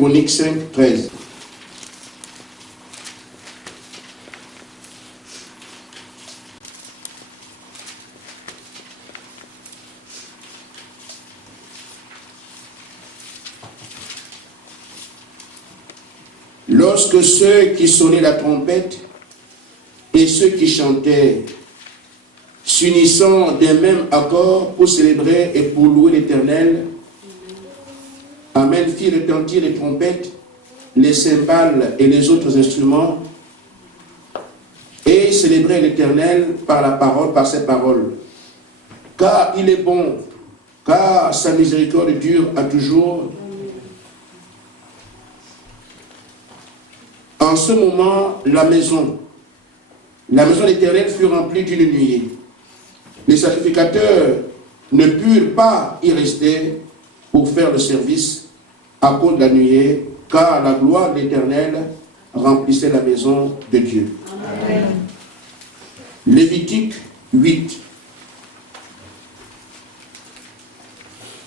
Chroniques 5, 13. Lorsque ceux qui sonnaient la trompette et ceux qui chantaient, s'unissant d'un même accord pour célébrer et pour louer l'Éternel, Amen, fit retentir les trompettes, les cymbales et les autres instruments, et célébrer l'Éternel par la parole, par ses paroles. Car il est bon, car sa miséricorde dure à toujours. En ce moment, la maison de l'Éternel fut remplie d'une nuée. Les sacrificateurs ne purent pas y rester pour faire le service à cause de la nuée, car la gloire de l'Éternel remplissait la maison de Dieu. Amen. Lévitique 8.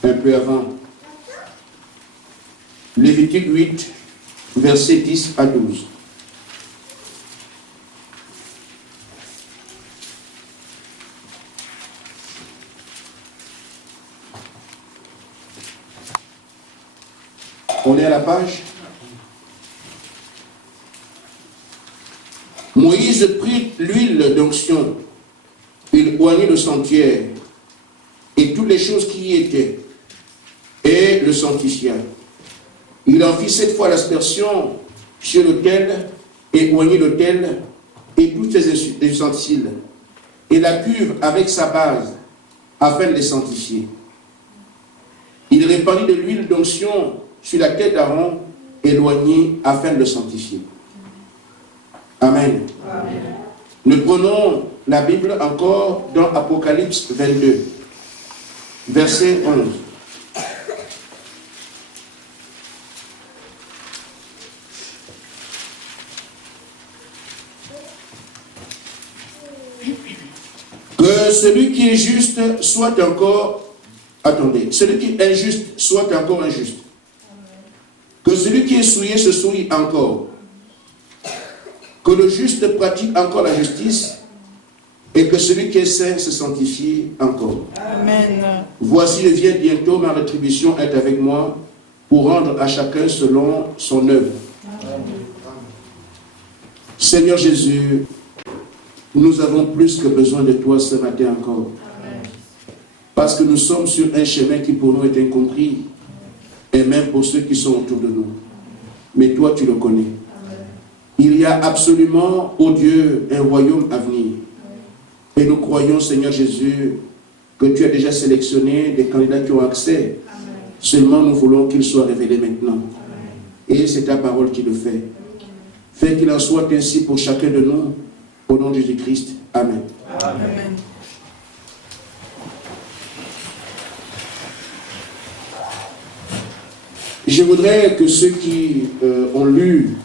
Un peu avant. Lévitique 8, versets 10 à 12. On est à la page. Moïse prit l'huile d'onction, il oignit le sanctuaire et toutes les choses qui y étaient, et le sanctifia. Il en fit 7 fois l'aspersion sur l'autel et oignit l'autel et tous ses ustensiles, et la cuve avec sa base, afin de les sanctifier. Il répandit de l'huile d'onction sur la tête d'Aaron et l'oignit afin de le sanctifier. Amen. Amen. Nous prenons la Bible encore dans Apocalypse 22, verset 11. Que celui qui est juste soit encore, attendez, celui qui est injuste soit encore injuste. Que celui qui est souillé se souille encore. Que le juste pratique encore la justice et que celui qui est saint se sanctifie encore. Amen. Voici, je viens bientôt, ma rétribution est avec moi pour rendre à chacun selon son œuvre. Amen. Seigneur Jésus, nous avons plus que besoin de toi ce matin encore. Amen. Parce que nous sommes sur un chemin qui pour nous est incompris. Et même pour ceux qui sont autour de nous. Mais toi, tu le connais. Amen. Il y a absolument, ô Dieu, un royaume à venir. Et nous croyons, Seigneur Jésus, que tu as déjà sélectionné des candidats qui ont accès. Amen. Seulement, nous voulons qu'ils soient révélés maintenant. Amen. Et c'est ta parole qui le fait. Fais qu'il en soit ainsi pour chacun de nous, au nom de Jésus-Christ. Amen. Amen. Je voudrais que ceux qui ont lu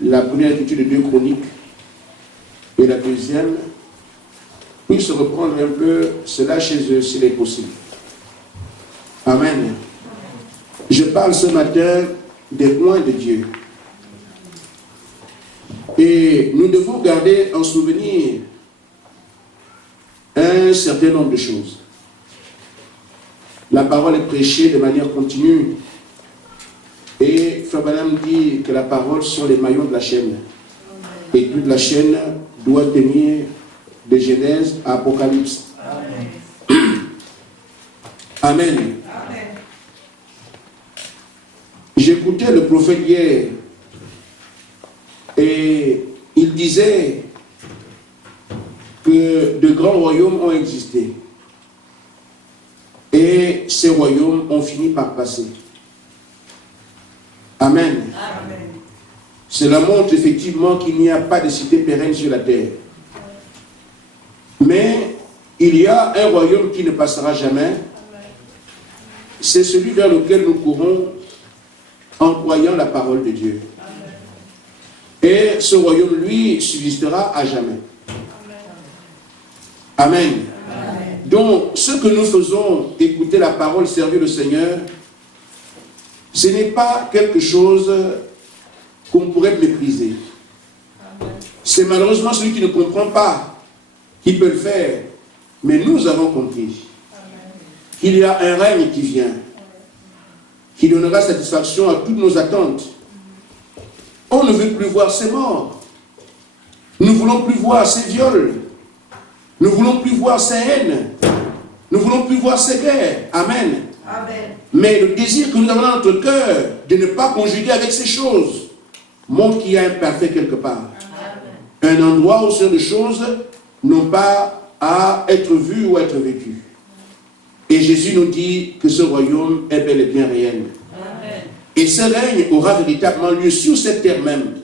la première étude de 2 Chroniques et la deuxième puissent reprendre un peu cela chez eux s'il est possible. Amen. Je parle ce matin des points de Dieu. Et nous devons garder en souvenir un certain nombre de choses. La parole est prêchée de manière continue. Et Frère Branham dit que la parole sont les maillons de la chaîne. Et toute la chaîne doit tenir de Genèse à Apocalypse. Amen. Amen. Amen. J'écoutais le prophète hier et il disait que de grands royaumes ont existé. Et ces royaumes ont fini par passer. Amen. Amen. Cela montre effectivement qu'il n'y a pas de cité pérenne sur la terre. Mais il y a un royaume qui ne passera jamais. C'est celui vers lequel nous courons en croyant la parole de Dieu. Et ce royaume, lui, subsistera à jamais. Amen. Donc, ce que nous faisons, écouter la parole, servir le Seigneur, ce n'est pas quelque chose qu'on pourrait mépriser. C'est malheureusement celui qui ne comprend pas qui peut le faire. Mais nous avons compris qu'il y a un règne qui vient, qui donnera satisfaction à toutes nos attentes. On ne veut plus voir ces morts. Nous ne voulons plus voir ces viols. Nous ne voulons plus voir ces haines. Nous ne voulons plus voir ces guerres. Amen. Amen. Mais le désir que nous avons dans notre cœur de ne pas conjuguer avec ces choses montre qu'il y a un parfait quelque part. Amen. Un endroit où ces choses n'ont pas à être vues ou à être vécues. Et Jésus nous dit que ce royaume est bel et bien réel. Amen. Et ce règne aura véritablement lieu sur cette terre même.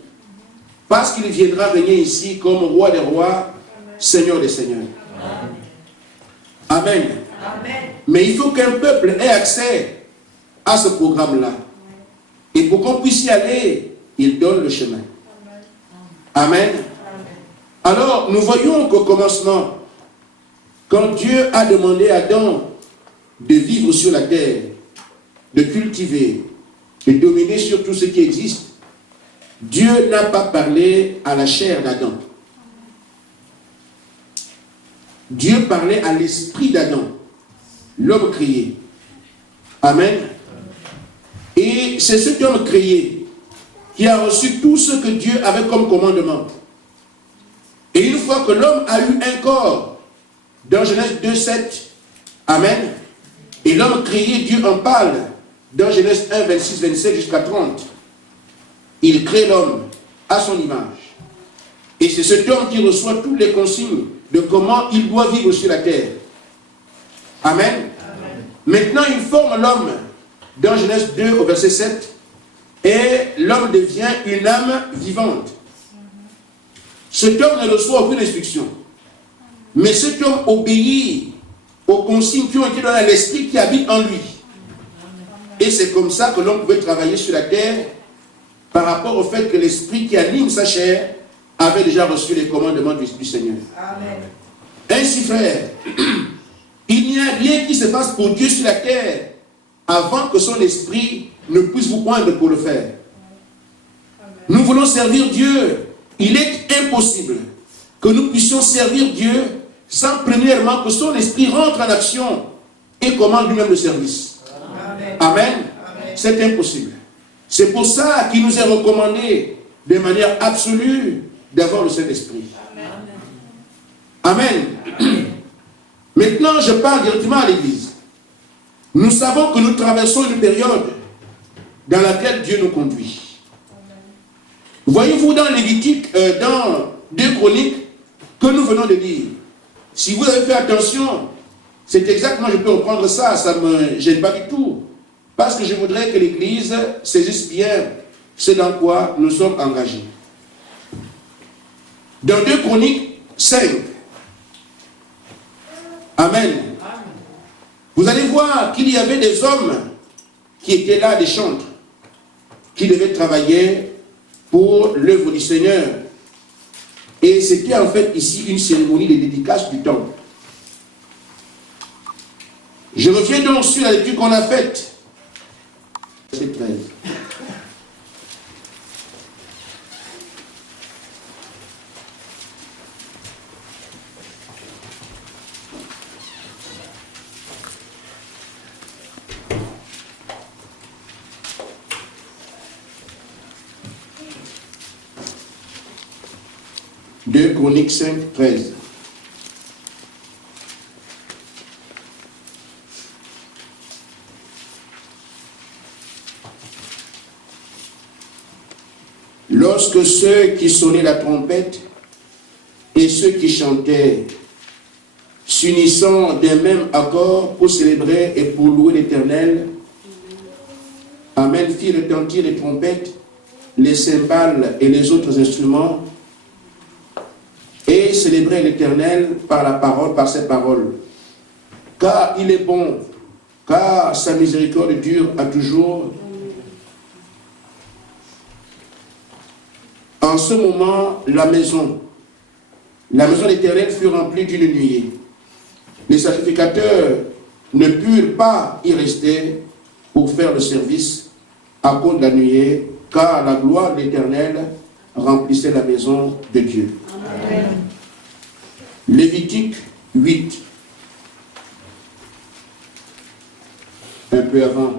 Parce qu'il viendra régner ici comme roi des rois, Seigneur des seigneurs. Amen. Amen. Amen. Mais il faut qu'un peuple ait accès à ce programme-là. Et pour qu'on puisse y aller, il donne le chemin. Amen. Alors, nous voyons qu'au commencement, quand Dieu a demandé à Adam de vivre sur la terre, de cultiver, de dominer sur tout ce qui existe, Dieu n'a pas parlé à la chair d'Adam. Dieu parlait à l'esprit d'Adam, l'homme créé. Amen. Et c'est cet homme créé qui a reçu tout ce que Dieu avait comme commandement. Et une fois que l'homme a eu un corps, dans Genèse 2:7, Amen, et l'homme créé, Dieu en parle, dans Genèse 1, 26, 27 jusqu'à 30, il crée l'homme à son image. Et c'est cet homme qui reçoit toutes les consignes de comment il doit vivre sur la terre. Amen. Amen. Maintenant, il forme l'homme dans Genèse 2 au verset 7 et l'homme devient une âme vivante. Cet homme ne reçoit aucune instruction. Mais cet homme obéit aux consignes qui ont été données à l'esprit qui habite en lui. Et c'est comme ça que l'homme pouvait travailler sur la terre par rapport au fait que l'esprit qui anime sa chair avait déjà reçu les commandements du Seigneur. Amen. Ainsi, frère, il n'y a rien qui se passe pour Dieu sur la terre avant que son esprit ne puisse vous prendre pour le faire. Amen. Nous voulons servir Dieu. Il est impossible que nous puissions servir Dieu sans premièrement que son esprit rentre en action et commande lui-même le service. Amen. Amen. Amen. C'est impossible. C'est pour ça qu'il nous est recommandé de manière absolue d'avoir le Saint-Esprit. Amen. Amen. Maintenant, je parle directement à l'Église. Nous savons que nous traversons une période dans laquelle Dieu nous conduit. Voyez-vous dans Lévitique, dans 2 Chroniques, que nous venons de lire, si vous avez fait attention, c'est exactement, je peux reprendre ça, ça ne me gêne pas du tout, parce que je voudrais que l'Église saisisse bien ce dans quoi nous sommes engagés. Dans 2 Chroniques 5, Amen. Vous allez voir qu'il y avait des hommes qui étaient là, des chantres, qui devaient travailler pour l'œuvre du Seigneur. Et c'était en fait ici une cérémonie de dédicace du temple. Je reviens donc sur la lecture qu'on a faite. Verset 13. Deux Chroniques 5, 13. Lorsque ceux qui sonnaient la trompette et ceux qui chantaient, s'unissant d'un même accord pour célébrer et pour louer l'Éternel, Amen, fit retentir les trompettes, les cymbales et les autres instruments, et célébrer l'Éternel par la parole, par ses paroles. Car il est bon, car sa miséricorde dure à toujours. En ce moment, la maison d'Éternel fut remplie d'une nuée. Les sacrificateurs ne purent pas y rester pour faire le service, à cause de la nuée, car la gloire de l'Éternel remplissait la maison de Dieu. Amen. Lévitique 8. Un peu avant.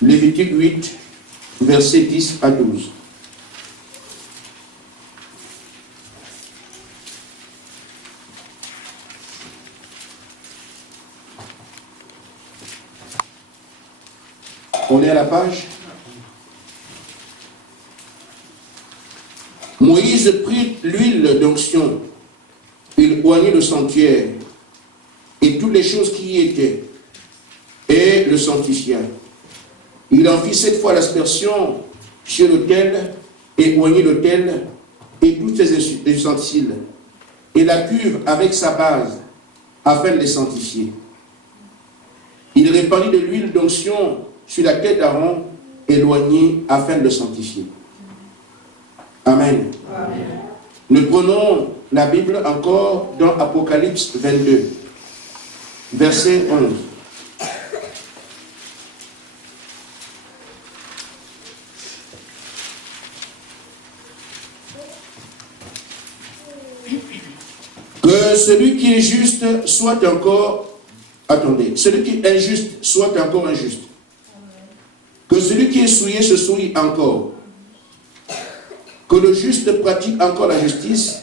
Lévitique 8, versets 10 à 12. On est à la page. Moïse prit l'huile d'onction, il oignit le sanctuaire et toutes les choses qui y étaient, et le sanctifia. Il en fit 7 fois l'aspersion sur l'autel et oignit l'autel et tous ses ustensiles, et la cuve avec sa base, afin de les sanctifier. Il répandit de l'huile d'onction sur la tête d'Aaron et l'oignit afin de le sanctifier. Amen. Amen. Nous prenons la Bible encore dans Apocalypse 22, verset 11. Que celui qui est juste soit encore, attendez, celui qui est injuste soit encore injuste. Que celui qui est souillé se souille encore. Que le juste pratique encore la justice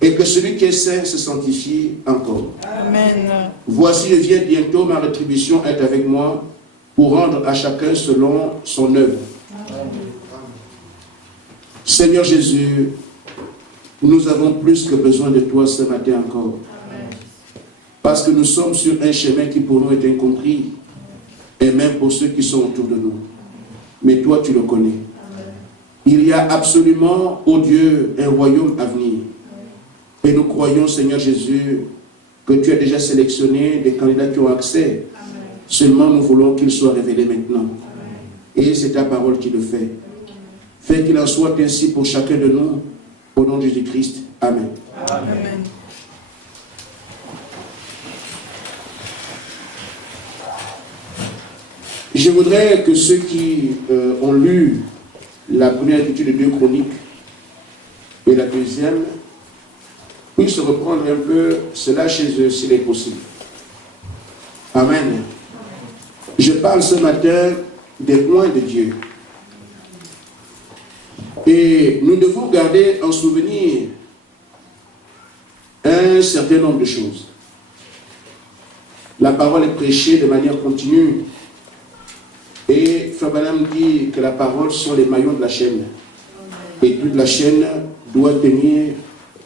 et que celui qui est saint se sanctifie encore. Amen. Voici, je viens bientôt, ma rétribution est avec moi pour rendre à chacun selon son œuvre. Amen. Seigneur Jésus, nous avons plus que besoin de toi ce matin encore. Amen. Parce que nous sommes sur un chemin qui pour nous est incompris et même pour ceux qui sont autour de nous. Mais toi, tu le connais. Il y a absolument, ô Dieu, un royaume à venir. Et nous croyons, Seigneur Jésus, que tu as déjà sélectionné des candidats qui ont accès. Amen. Seulement, nous voulons qu'ils soient révélés maintenant. Amen. Et c'est ta parole qui le fait. Fais qu'il en soit ainsi pour chacun de nous, au nom de Jésus-Christ. Amen. Amen. Je voudrais que ceux qui ont lu la première étude de 2 Chroniques et la deuxième puissent reprendre un peu cela chez eux s'il est possible. Amen. Je parle ce matin des points de Dieu. Et nous devons garder en souvenir un certain nombre de choses. La parole est prêchée de manière continue. Et Frère Branham dit que la parole sont les maillons de la chaîne. Et toute la chaîne doit tenir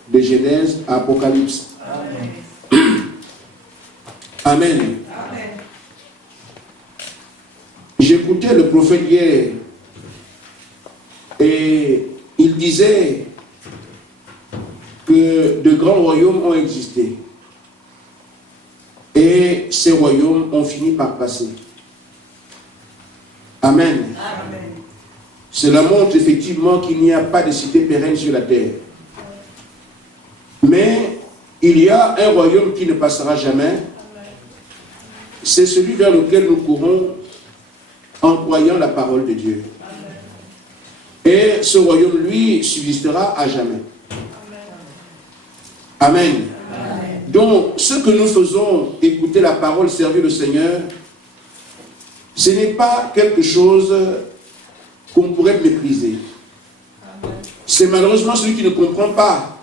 de Genèse à Apocalypse. Amen. Amen. Amen. J'écoutais le prophète hier et il disait que de grands royaumes ont existé. Et ces royaumes ont fini par passer. Amen. Amen. Cela montre effectivement qu'il n'y a pas de cité pérenne sur la terre. Mais il y a un royaume qui ne passera jamais. C'est celui vers lequel nous courons en croyant la parole de Dieu. Et ce royaume, lui, subsistera à jamais. Amen. Amen. Donc, ce que nous faisons, écouter la parole, servir le Seigneur, ce n'est pas quelque chose qu'on pourrait mépriser. C'est malheureusement celui qui ne comprend pas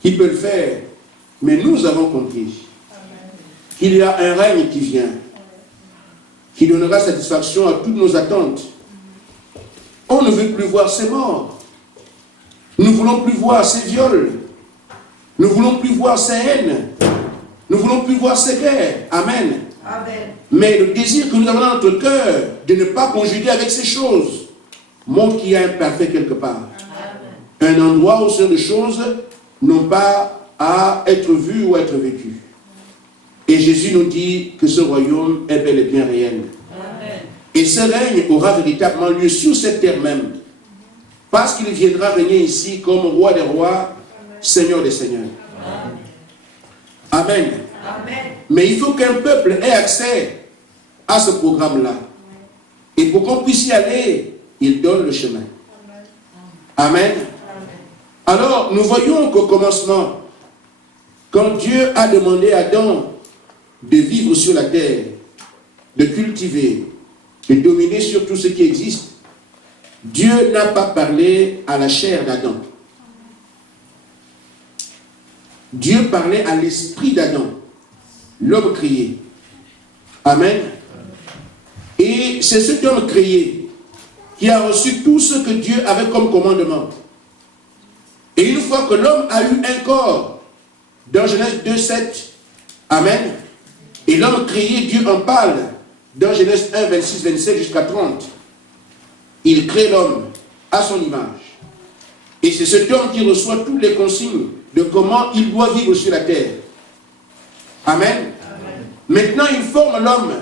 qui peut le faire. Mais nous avons compris qu'il y a un règne qui vient, qui donnera satisfaction à toutes nos attentes. On ne veut plus voir ces morts. Nous ne voulons plus voir ces viols. Nous ne voulons plus voir ces haines. Nous ne voulons plus voir ces guerres. Amen. Amen. Mais le désir que nous avons dans notre cœur de ne pas conjuguer avec ces choses montre qu'il y a un parfait quelque part. Amen. Un endroit où ces choses n'ont pas à être vues ou à être vécues. Et Jésus nous dit que ce royaume est bel et bien réel. Amen. Et ce règne aura véritablement lieu sur cette terre même. Parce qu'il viendra régner ici comme roi des rois, Seigneur des seigneurs. Amen. Amen. Amen. Mais il faut qu'un peuple ait accès à ce programme-là. Et pour qu'on puisse y aller, il donne le chemin. Amen. Alors, nous voyons qu'au commencement, quand Dieu a demandé à Adam de vivre sur la terre, de cultiver, de dominer sur tout ce qui existe, Dieu n'a pas parlé à la chair d'Adam. Dieu parlait à l'esprit d'Adam, l'homme créé. Amen. Et c'est cet homme créé qui a reçu tout ce que Dieu avait comme commandement. Et une fois que l'homme a eu un corps, dans Genèse 2:7, Amen, et l'homme créé, Dieu en parle, dans Genèse 1, 26, 27 jusqu'à 30, il crée l'homme à son image. Et c'est cet homme qui reçoit toutes les consignes de comment il doit vivre sur la terre. Amen. Amen. Maintenant, il forme l'homme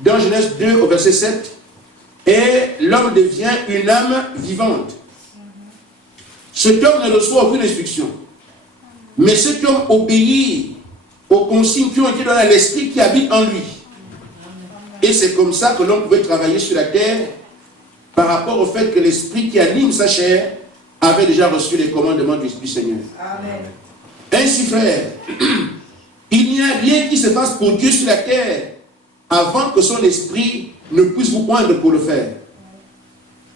dans Genèse 2 au verset 7 et l'homme devient une âme vivante. Cet homme ne reçoit aucune instruction. Mais cet homme obéit aux consignes qui ont été données à l'esprit qui habite en lui. Et c'est comme ça que l'homme pouvait travailler sur la terre par rapport au fait que l'esprit qui anime sa chair avait déjà reçu les commandements du Seigneur. Amen. Ainsi, frère, il n'y a rien qui se passe pour Dieu sur la terre avant que son esprit ne puisse vous prendre pour le faire.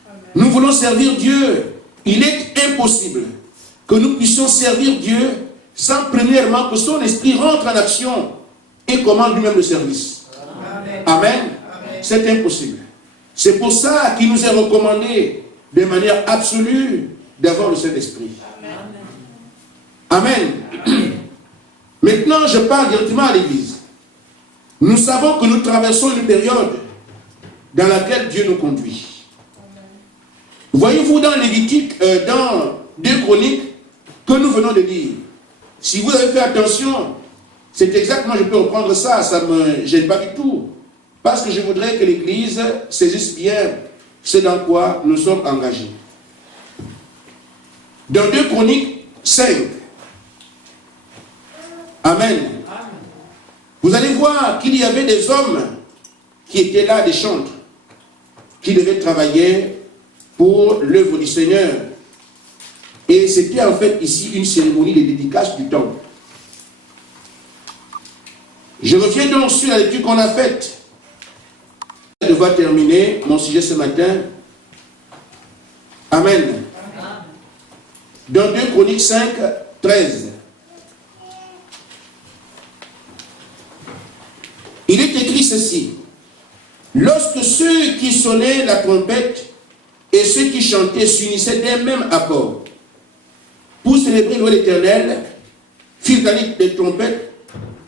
Amen. Nous voulons servir Dieu. Il est impossible que nous puissions servir Dieu sans premièrement que son esprit rentre en action et commande lui-même le service. Amen. Amen. Amen. C'est impossible. C'est pour ça qu'il nous est recommandé de manière absolue d'avoir le Saint-Esprit. Amen. Amen. Maintenant, je parle directement à l'Église. Nous savons que nous traversons une période dans laquelle Dieu nous conduit. Voyez-vous dans Lévitique, dans 2 Chroniques, que nous venons de lire. Si vous avez fait attention, c'est exactement, je peux reprendre ça, ça ne me gêne pas du tout. Parce que je voudrais que l'Église saisisse bien ce dans quoi nous sommes engagés. Dans 2 Chroniques 5. Amen. Vous allez voir qu'il y avait des hommes qui étaient là, des chantres, qui devaient travailler pour l'œuvre du Seigneur. Et c'était en fait ici une cérémonie de dédicace du temple. Je reviens donc sur la lecture qu'on a faite. Je devoir terminer mon sujet ce matin. Amen. Dans 2 Chroniques 5, 13. Il est écrit ceci. Lorsque ceux qui sonnaient la trompette et ceux qui chantaient s'unissaient d'un même accord pour célébrer le nom de l'Éternel, firent des trompettes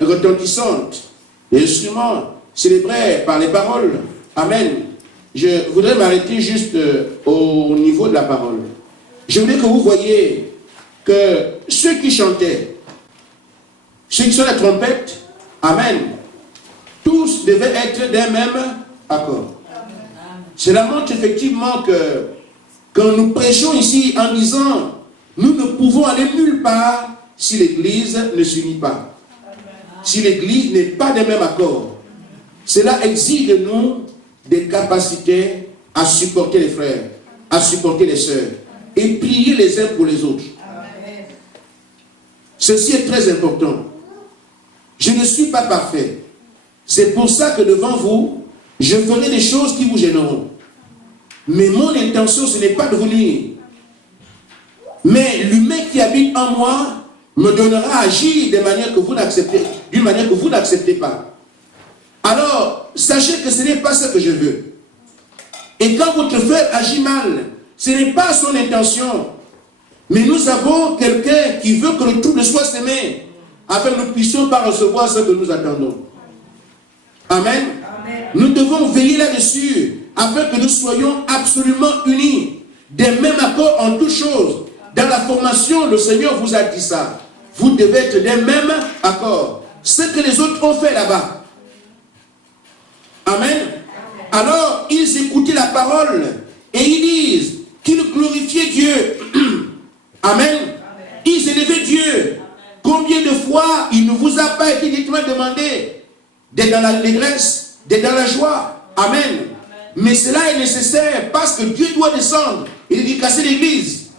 retentissantes, les instruments célébrés par les paroles. Amen. Je voudrais m'arrêter juste au niveau de la parole. Je voudrais que vous voyiez que ceux qui chantaient, ceux qui sont la trompette, Amen, tous devaient être d'un même accord. Cela montre effectivement que quand nous prêchons ici en disant nous ne pouvons aller nulle part si l'Église ne s'unit pas. Si l'Église n'est pas d'un même accord. Cela exige de nous des capacités à supporter les frères, à supporter les sœurs et prier les uns pour les autres. Ceci est très important. Je ne suis pas parfait. C'est pour ça que devant vous, je ferai des choses qui vous gêneront. Mais mon intention, ce n'est pas de vous nuire. Mais l'humain qui habite en moi me donnera à agir d'une manière que vous n'acceptez pas. Alors, sachez que ce n'est pas ce que je veux. Et quand votre frère agit mal, ce n'est pas son intention. Mais nous avons quelqu'un qui veut que le trouble soit semé, afin que nous ne puissions pas recevoir ce que nous attendons. Amen. Amen. Nous devons veiller là-dessus, afin que nous soyons absolument unis, d'un même accord en toutes choses. Dans la formation, le Seigneur vous a dit ça. Vous devez être d'un même accord. Ce que les autres ont fait là-bas. Amen. Alors, ils écoutaient la parole et ils disent qu'ils glorifiaient Dieu. Amen. Ils élevaient Dieu. Combien de fois il ne vous a pas été directement demandé d'être dans l'allégresse, d'être dans la joie. Amen. Mais cela est nécessaire parce que Dieu doit descendre et dédicacer l'Église.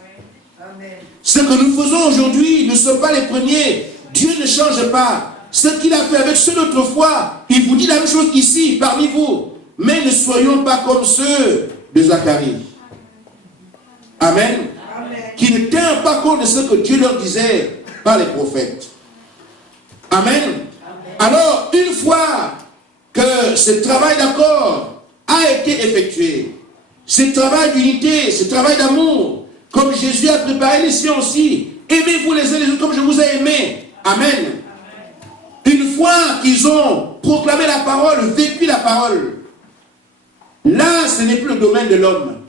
Ce que nous faisons aujourd'hui, nous ne sommes pas les premiers. Dieu ne change pas. Ce qu'il a fait avec ceux d'autrefois, il vous dit la même chose ici, parmi vous. Mais ne soyons pas comme ceux de Zacharie. Amen. Qui ne tinrent pas compte de ce que Dieu leur disait par les prophètes. Amen. Alors, une fois que ce travail d'accord a été effectué, ce travail d'unité, ce travail d'amour, comme Jésus a préparé les siens aussi, aimez-vous les uns les autres comme je vous ai aimé. Amen. Une fois qu'ils ont proclamé la parole, vécu la parole, là, ce n'est plus le domaine de l'homme.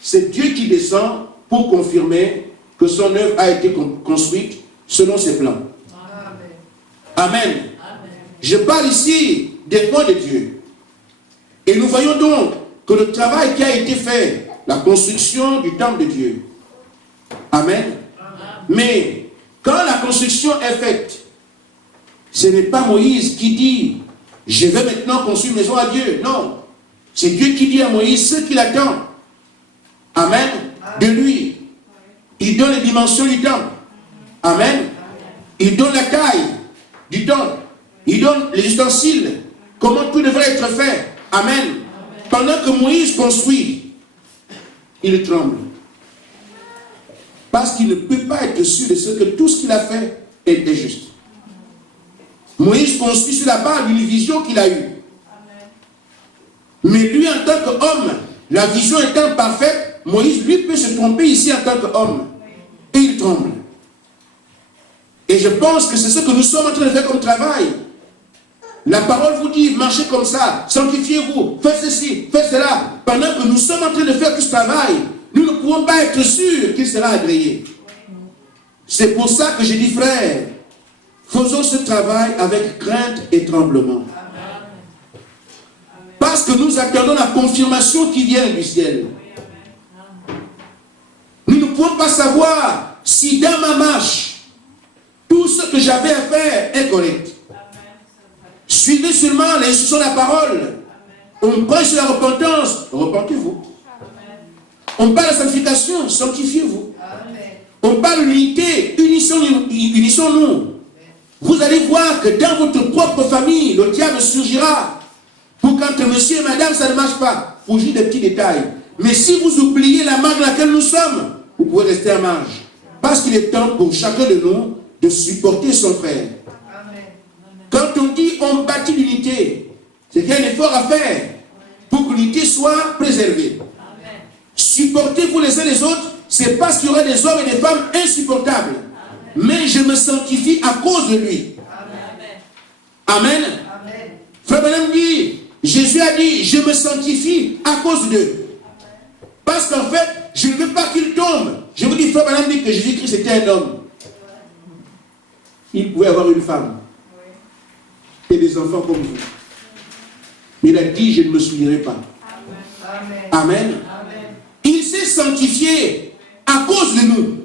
C'est Dieu qui descend pour confirmer que son œuvre a été construite selon ses plans. Amen. Amen. Je parle ici des plans de Dieu. Et nous voyons donc que le travail qui a été fait, la construction du temple de Dieu. Amen. Mais quand la construction est faite, ce n'est pas Moïse qui dit « Je vais maintenant construire une maison à Dieu ». Non. C'est Dieu qui dit à Moïse ce qu'il attend. Amen. De lui. Il donne les dimensions du temple. Amen. Il donne la taille du temple. Il donne les ustensiles. Comment tout devrait être fait. Amen. Pendant que Moïse construit, il tremble. Parce qu'il ne peut pas être sûr de ce que tout ce qu'il a fait était juste. Moïse construit sur la base d'une vision qu'il a eue. Mais lui, en tant qu'homme, la vision étant parfaite, Moïse, lui, peut se tromper ici en tant qu'homme. Et il tremble. Et je pense que c'est ce que nous sommes en train de faire comme travail. La parole vous dit, marchez comme ça, sanctifiez-vous, faites ceci, faites cela. Pendant que nous sommes en train de faire tout ce travail, nous ne pouvons pas être sûrs qu'il sera agréé. C'est pour ça que j'ai dit, frère, faisons ce travail avec crainte et tremblement. Parce que nous attendons la confirmation qui vient du ciel. Nous ne pouvons pas savoir si dans ma marche, tout ce que j'avais à faire est correct. Suivez seulement les instructions de la parole. On prêche sur la repentance, repentez-vous. On parle de sanctification, sanctifiez-vous. On parle d'unité, unissons-nous. Vous allez voir que dans votre propre famille, le diable surgira. Pour qu'entre monsieur et madame, ça ne marche pas. Pour juste des petits détails. Mais si vous oubliez la marge dans laquelle nous sommes, vous pouvez rester à marge. Parce qu'il est temps pour chacun de nous de supporter son frère. Amen. Quand on dit on bâtit l'unité, c'est qu'il y a un effort à faire pour que l'unité soit préservée. Amen. Supportez-vous les uns les autres, c'est parce qu'il y aura des hommes et des femmes insupportables. Amen. Mais je me sanctifie à cause de lui. Amen. Amen. Amen. Frère Branham dit, Jésus a dit, je me sanctifie à cause d'eux. Parce qu'en fait, je ne veux pas qu'il tombe. Je vous dis, Frère Branham dit que Jésus-Christ était un homme. Il pouvait avoir une femme. Et des enfants comme vous. Mais il a dit, je ne me souviendrai pas. Amen. Amen. Amen. Il s'est sanctifié à cause de nous.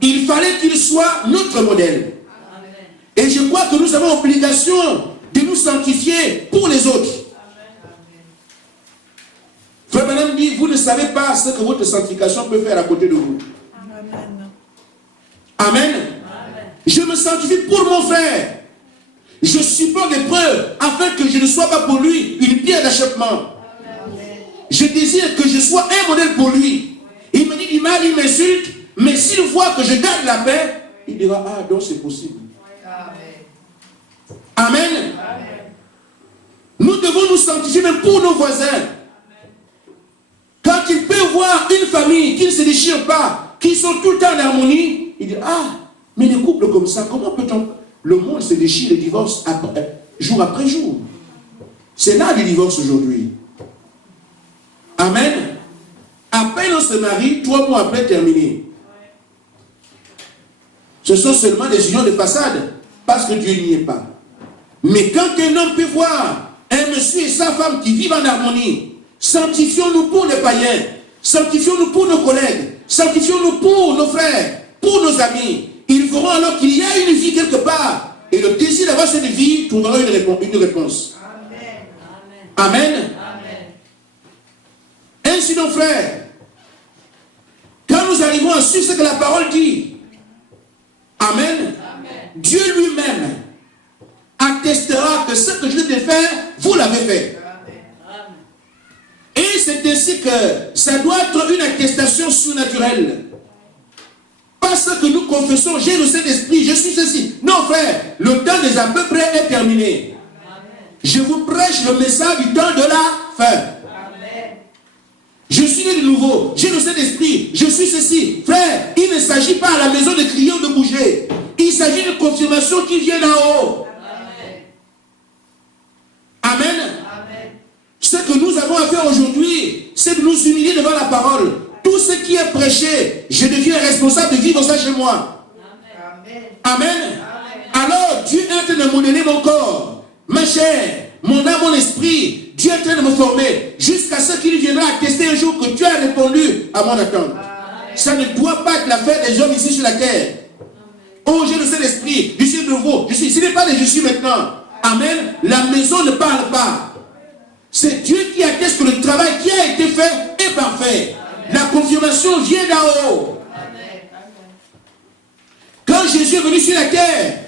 Il fallait qu'il soit notre modèle. Amen. Et je crois que nous avons obligation de nous sanctifier pour les autres. Frère Branham dit, vous ne savez pas ce que votre sanctification peut faire à côté de vous. Amen. Amen. Amen. Je me sanctifie pour mon frère. Je supporte l'épreuve afin que je ne sois pas pour lui une pierre d'achoppement. Je désire que je sois un modèle pour lui. Il me dit, il m'insulte, mais s'il voit que je garde la paix, il dira, ah, donc c'est possible. Amen. Amen. Nous devons nous sanctifier même pour nos voisins. Quand il peut voir une famille qui ne se déchire pas, qui sont tout le temps en harmonie, il dit, ah, mais les couples comme ça, comment peut-on... Le monde se déchire et divorce jour après jour. C'est là le divorce aujourd'hui. Amen. À peine on se marie, 3 mois après terminé. Ce sont seulement des unions de façade, parce que Dieu n'y est pas. Mais quand un homme peut voir un monsieur et sa femme qui vivent en harmonie, sanctifions-nous pour les païens, sanctifions-nous pour nos collègues, sanctifions-nous pour nos frères, pour nos amis. Ils verront alors qu'il y a une vie quelque part. Et le désir d'avoir cette vie trouvera une réponse. Amen. Amen. Amen. Ainsi donc, frères, quand nous arrivons à suivre ce que la parole dit, Amen, Dieu lui-même attestera que ce que je devais faire, vous l'avez fait. Et c'est ainsi que ça doit être une attestation surnaturelle. Parce que nous confessons, j'ai le Saint-Esprit, je suis ceci. Non, frère, le temps des à peu près est terminé. Je vous prêche le message du temps de la fin. Je suis né de nouveau, j'ai le Saint-Esprit, je suis ceci. Frère, il ne s'agit pas à la maison de crier ou de bouger. Il s'agit d'une confirmation qui vient d'en haut. Amen. Ce que nous avons à faire aujourd'hui, c'est de nous humilier devant la parole. Tout ce qui est prêché, je deviens responsable de vivre ça chez moi. Amen. Alors, Dieu est en train de modeler mon corps, ma chair, mon âme, mon esprit. Dieu est en train de me former jusqu'à ce qu'il viendra attester un jour que tu as répondu à mon attente. Ça ne doit pas être l'affaire des hommes ici sur la terre. Oh, j'ai le Saint-Esprit, je suis nouveau, je suis. Ce n'est pas des je suis maintenant. Amen. La maison ne parle pas. C'est Dieu qui atteste que le travail qui a été fait est parfait. La confirmation vient d'en haut. Quand Jésus est venu sur la terre,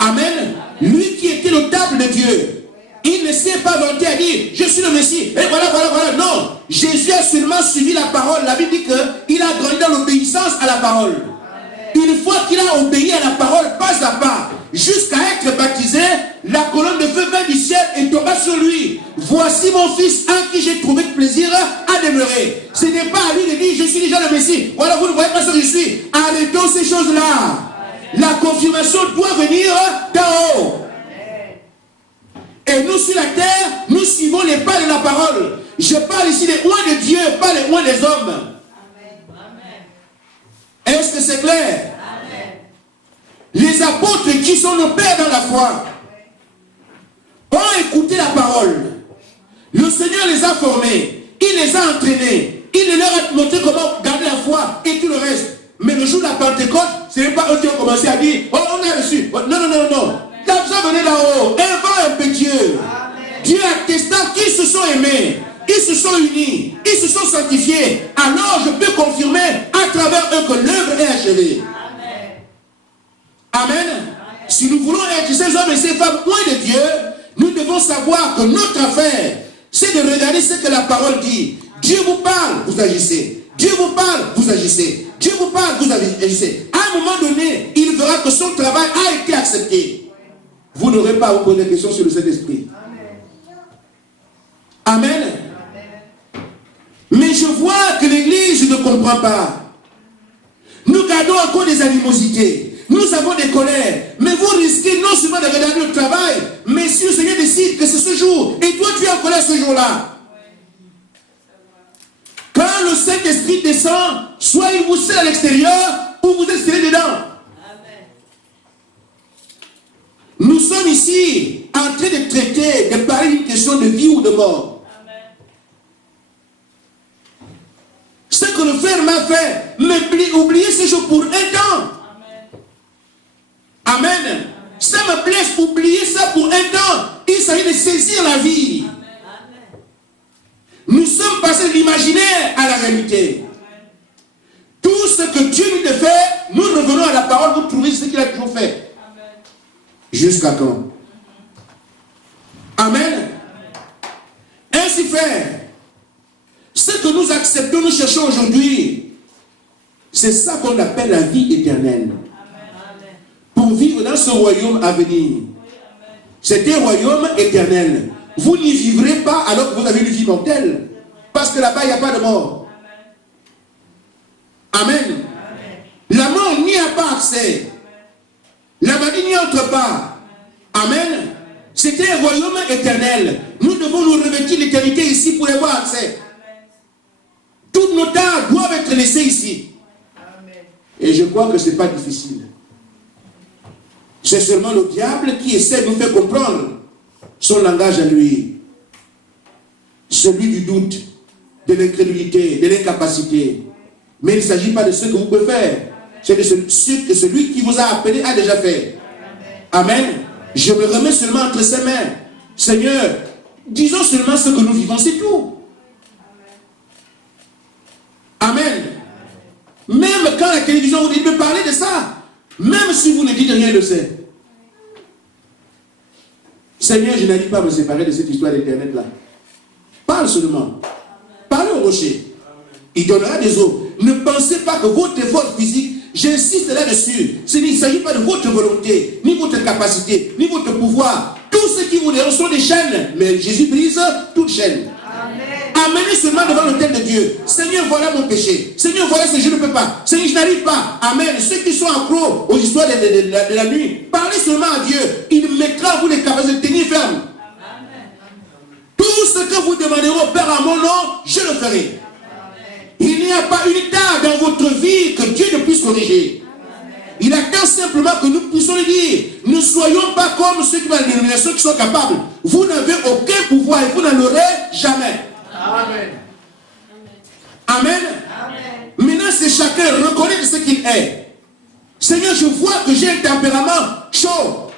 Amen, lui qui était le temple de Dieu, il ne s'est pas vanté à dire, je suis le Messie, et voilà. Non, Jésus a seulement suivi la parole. La Bible dit qu'il a grandi dans l'obéissance à la parole. Une fois qu'il a obéi à la parole, pas à pas, jusqu'à être baptisé, la colonne de feu vint du ciel et tomba sur lui. Voici mon fils en qui j'ai trouvé plaisir à demeurer. Ce n'est pas à lui de dire, je suis déjà le Messie. Voilà, vous ne voyez pas ce que je suis. Arrêtons ces choses-là. La confirmation doit venir d'en haut. Et nous, sur la terre, nous suivons les pas de la parole. Je parle ici des loin de Dieu, pas les loin des hommes. Est-ce que c'est clair? Les apôtres qui sont nos pères dans la foi ont écouté la parole. Le Seigneur les a formés, il les a entraînés, il leur a montré comment garder la foi et tout le reste. Mais le jour de la Pentecôte, ce n'est pas eux qui ont commencé à dire, oh, on a reçu. Oh, non. Quand ça venait là-haut, un vent impétueux. Dieu attesta qu'ils se sont aimés, ils se sont unis, ils se sont sanctifiés. Alors je peux confirmer à travers eux que l'œuvre est achevée. Amen. Si nous voulons être ces hommes et ces femmes loin de Dieu, nous devons savoir que notre affaire, c'est de regarder ce que la parole dit. Dieu vous parle, vous agissez. Dieu vous parle, vous agissez. Dieu vous parle, vous agissez. À un moment donné, il verra que son travail a été accepté. Vous n'aurez pas à vous poser des questions sur le Saint-Esprit. Amen. Mais je vois que l'Église ne comprend pas. Nous gardons encore des animosités. Nous avons des colères. Mais vous risquez non seulement de regarder le travail, mais si le Seigneur décide que c'est ce jour, et toi tu es en colère ce jour-là. Quand le Saint-Esprit descend, soit il vous scelle à l'extérieur, ou vous êtes scellé dedans. Nous sommes ici en train de traiter, de parler d'une question de vie ou de mort. Ce que le frère m'a fait, oublier ces choses pour un temps. Amen. Ça me blesse, oublier ça pour un temps. Il s'agit de saisir la vie. Nous sommes passés de l'imaginaire à la réalité. Tout ce que Dieu nous a fait, nous revenons à la parole pour trouver ce qu'il a toujours fait. Jusqu'à quand? Amen. Ainsi, frère, ce que nous acceptons, nous cherchons aujourd'hui, c'est ça qu'on appelle la vie éternelle. Pour vivre dans ce royaume à venir. C'est un royaume éternel. Vous n'y vivrez pas alors que vous avez une vie mortelle. Parce que là-bas, il n'y a pas de mort. Amen. La mort n'y a pas accès. La maladie n'y entre pas. Amen. C'est un royaume éternel. Nous devons nous revêtir l'éternité ici pour y avoir accès. Toutes nos temps doivent être laissés ici. Et je crois que ce n'est pas difficile. C'est seulement le diable qui essaie de nous faire comprendre son langage à lui. Celui du doute, de l'incrédulité, de l'incapacité. Mais il ne s'agit pas de ce que vous pouvez faire. C'est de ce que celui qui vous a appelé a déjà fait. Amen. Je me remets seulement entre ses mains. Seigneur, disons seulement ce que nous vivons, c'est tout. quand la télévision vous dit de parler de ça, même si vous ne dites rien de ça. Seigneur, je n'arrive pas à me séparer de cette histoire d'Internet-là. Parle seulement. Parlez au rocher. Il donnera des eaux. Ne pensez pas que votre effort physique, j'insiste là-dessus, il ne s'agit pas de votre volonté, ni votre capacité, ni votre pouvoir. Tout ce qui vous dérange sont des chaînes. Mais Jésus brise toute chaîne. Amenez seulement devant l'autel de Dieu. Seigneur, voilà mon péché. Seigneur, voilà ce que je ne peux pas. Seigneur, je n'arrive pas. Amen. Ceux qui sont accros aux histoires de la nuit, parlez seulement à Dieu. Il mettra en vous les capacités de tenir ferme. Tout ce que vous demanderez au Père à mon nom, je le ferai. Il n'y a pas une tare dans votre vie que Dieu ne puisse corriger. Il attend simplement que nous puissions lui dire, ne soyons pas comme ceux qui ont la dénomination qui sont capables. Vous n'avez aucun pouvoir et vous n'en aurez jamais. Amen. Amen. Maintenant, c'est chacun reconnaître ce qu'il est. Seigneur, je vois que j'ai un tempérament chaud.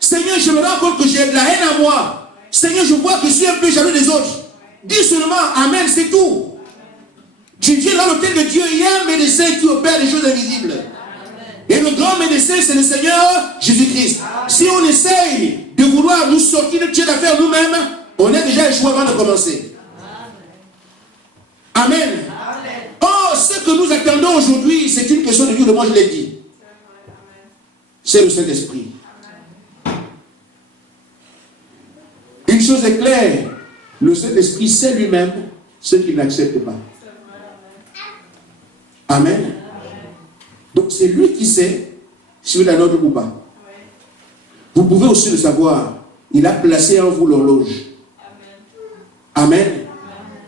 Seigneur, je me rends compte que j'ai de la haine en moi. Seigneur, je vois que je suis un peu jaloux des autres. Dis seulement Amen, c'est tout. Tu viens dans l'autel de Dieu, il y a un médecin qui opère des choses invisibles. Et le grand médecin, c'est le Seigneur Jésus-Christ. Si on essaye de vouloir nous sortir de Dieu d'affaires nous-mêmes, on a déjà échoué avant de commencer. Amen. Oh, ce que nous attendons aujourd'hui, c'est une question de Dieu, moi je l'ai dit. C'est le Saint-Esprit. Une chose est claire, le Saint-Esprit sait lui-même ce qu'il n'accepte pas. Amen. Donc c'est lui qui sait si vous êtes un ordre ou pas. Vous pouvez aussi le savoir. Il a placé en vous l'horloge. Amen.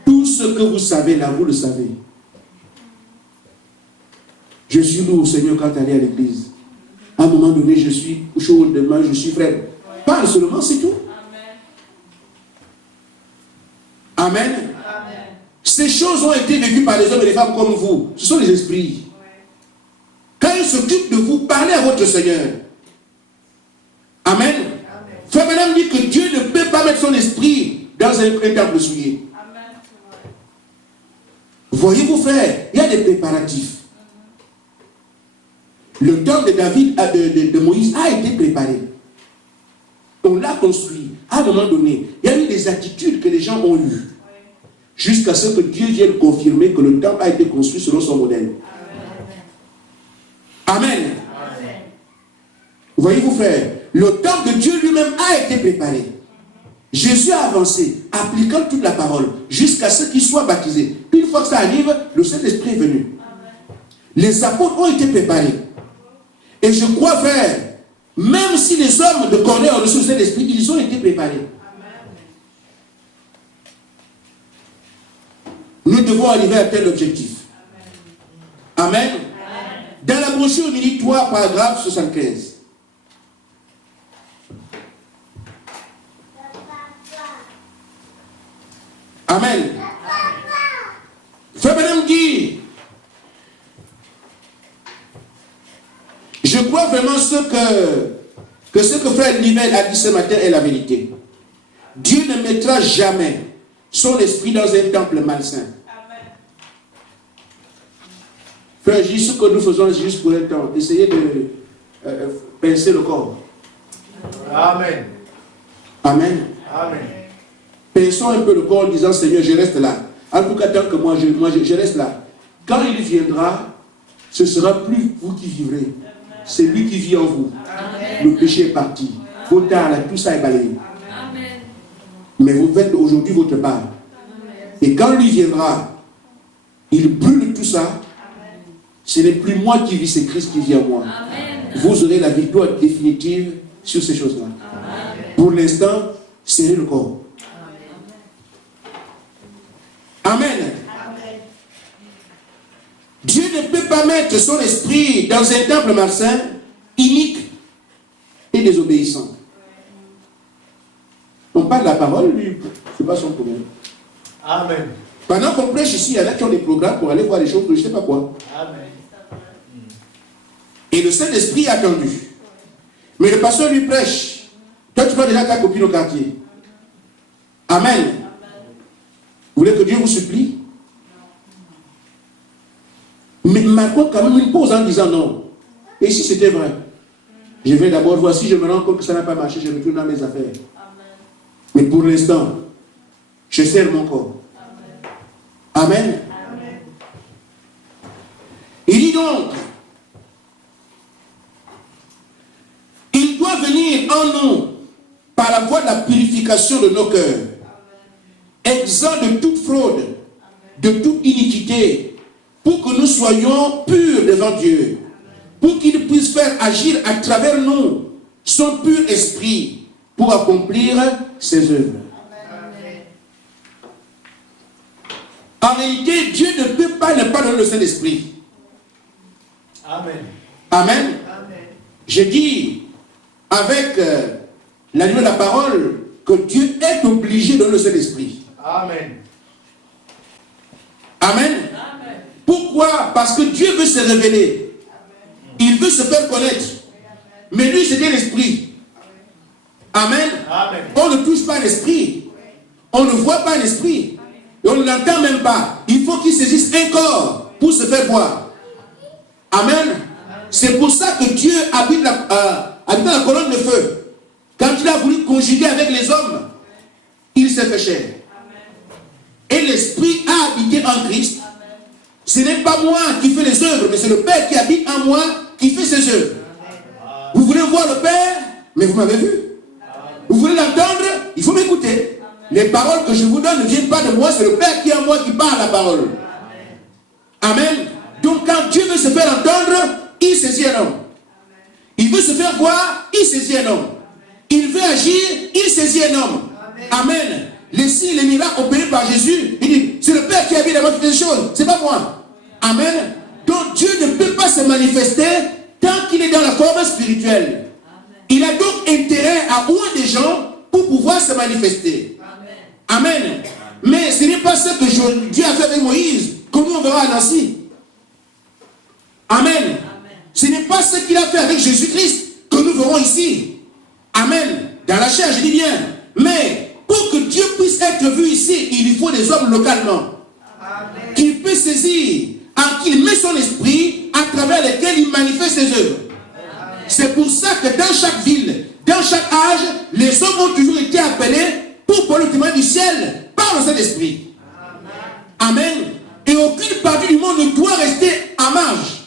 Tout ce que vous savez là, vous le savez. Je suis lourd, Seigneur, quand tu allais à l'église. À un moment donné, je suis chaud, demain, je suis frère. Parle seulement, c'est tout. Amen. Ces choses ont été vécues par les hommes et les femmes comme vous. Ce sont les esprits. Quand ils s'occupent de vous, parlez à votre Seigneur. Amen. Frère Madame dit que Dieu ne peut pas mettre son esprit dans un temple souillé. Voyez-vous, frère, il y a des préparatifs. Le temple de David, de Moïse a été préparé. On l'a construit. À un moment donné, il y a eu des attitudes que les gens ont eues. Jusqu'à ce que Dieu vienne confirmer que le temple a été construit selon son modèle. Amen. Amen. Voyez-vous, frère, le temple de Dieu lui-même a été préparé. Jésus a avancé, appliquant toute la parole, jusqu'à ce qu'il soit baptisé. Une fois que ça arrive, le Saint-Esprit est venu. Les apôtres ont été préparés. Et je crois, frère, même si les hommes de Corée ont reçu le Saint-Esprit, ils ont été préparés. Nous devons arriver à tel objectif. Amen. Dans la brochure, il dit 3, paragraphe 75. Amen. Frère Madame dit, je crois vraiment que ce que frère Nivelle a dit ce matin est la vérité. Dieu ne mettra jamais son esprit dans un temple malsain. Frère, je dis ce que nous faisons juste pour un temps. Essayez de pincer le corps. Amen. Amen. Amen. Pinçons un peu le corps en disant Seigneur, je reste là. En tout cas, tant que moi je reste là. Quand il viendra, ce sera plus vous qui vivrez. C'est lui qui vit en vous. Amen. Le péché est parti. Vos tares, là, tout ça est balayé. Amen. Mais vous faites aujourd'hui votre part. Amen. Et quand lui viendra, il brûle tout ça. Ce n'est plus moi qui vis, c'est Christ qui vit en moi. Amen. Vous aurez la victoire définitive sur ces choses-là. Pour l'instant, serrez le corps. Amen. Amen. Dieu ne peut pas mettre son esprit dans un temple malsain, inique et désobéissant. On parle de la parole, lui, ce n'est pas son problème. Amen. Pendant qu'on prêche ici, il y en a qui ont des programmes pour aller voir les choses que je ne sais pas quoi. Amen. Et le Saint-Esprit est attendu. Mais le pasteur lui prêche. Toi, tu vois déjà ta copine au quartier. Amen. Vous voulez que Dieu vous supplie? Mais marquons quand même une pause en disant non. Et si c'était vrai, je vais d'abord voir, si je me rends compte que ça n'a pas marché, je retourne dans mes affaires. Amen. Mais pour l'instant, je serre mon corps. Amen. Amen. Amen. Il dit donc, il doit venir en nous par la voie de la purification de nos cœurs, exempt de toute fraude, de toute iniquité, pour que nous soyons purs devant Dieu, pour qu'il puisse faire agir à travers nous son pur esprit pour accomplir ses œuvres. Amen. En réalité, Dieu ne peut pas ne pas donner le Saint-Esprit. Amen. Amen. Amen. Je dis avec la lumière de la parole que Dieu est obligé de donner le Saint-Esprit. Amen. Amen. Amen. Pourquoi? Parce que Dieu veut se révéler. Il veut se faire connaître. Mais lui, c'était l'esprit. Amen. Amen. On ne touche pas l'esprit. On ne voit pas l'esprit. Et on ne l'entend même pas. Il faut qu'il saisisse un corps pour se faire voir. Amen. C'est pour ça que Dieu habite dans la colonne de feu. Quand il a voulu conjuguer avec les hommes, il s'est fait chair. Et l'esprit a habité en Christ. Ce n'est pas moi qui fais les œuvres, mais c'est le Père qui habite en moi qui fait ses œuvres. Vous voulez voir le Père, mais vous m'avez vu. Vous voulez l'entendre, il faut m'écouter. Les paroles que je vous donne ne viennent pas de moi, c'est le Père qui est en moi qui parle la parole. Amen. Donc quand Dieu veut se faire entendre, il saisit un homme. Il veut se faire voir, il saisit un homme. Il veut agir, il saisit un homme. Amen. Les signes, les miracles opérés par Jésus, il dit, c'est le Père qui habite dans moi qui fait des choses, c'est pas moi. Amen. Donc Dieu ne peut pas se manifester tant qu'il est dans la forme spirituelle. Il a donc intérêt à ouvrir des gens pour pouvoir se manifester. Amen. Amen. Mais ce n'est pas ce que Dieu a fait avec Moïse, que nous on verra à Nancy. Amen. Amen. Ce n'est pas ce qu'il a fait avec Jésus-Christ que nous verrons ici. Amen. Dans la chair, je dis bien. Mais pour que Dieu puisse être vu ici, il lui faut des hommes localement. Qu'il peut saisir, en qu'il met son esprit à travers lesquels il manifeste ses œuvres. C'est pour ça que dans chaque ville, dans chaque âge, les hommes ont toujours été appelés pour prendre le témoin du ciel par le Saint-Esprit. Amen. Et aucune partie du monde ne doit rester à marge.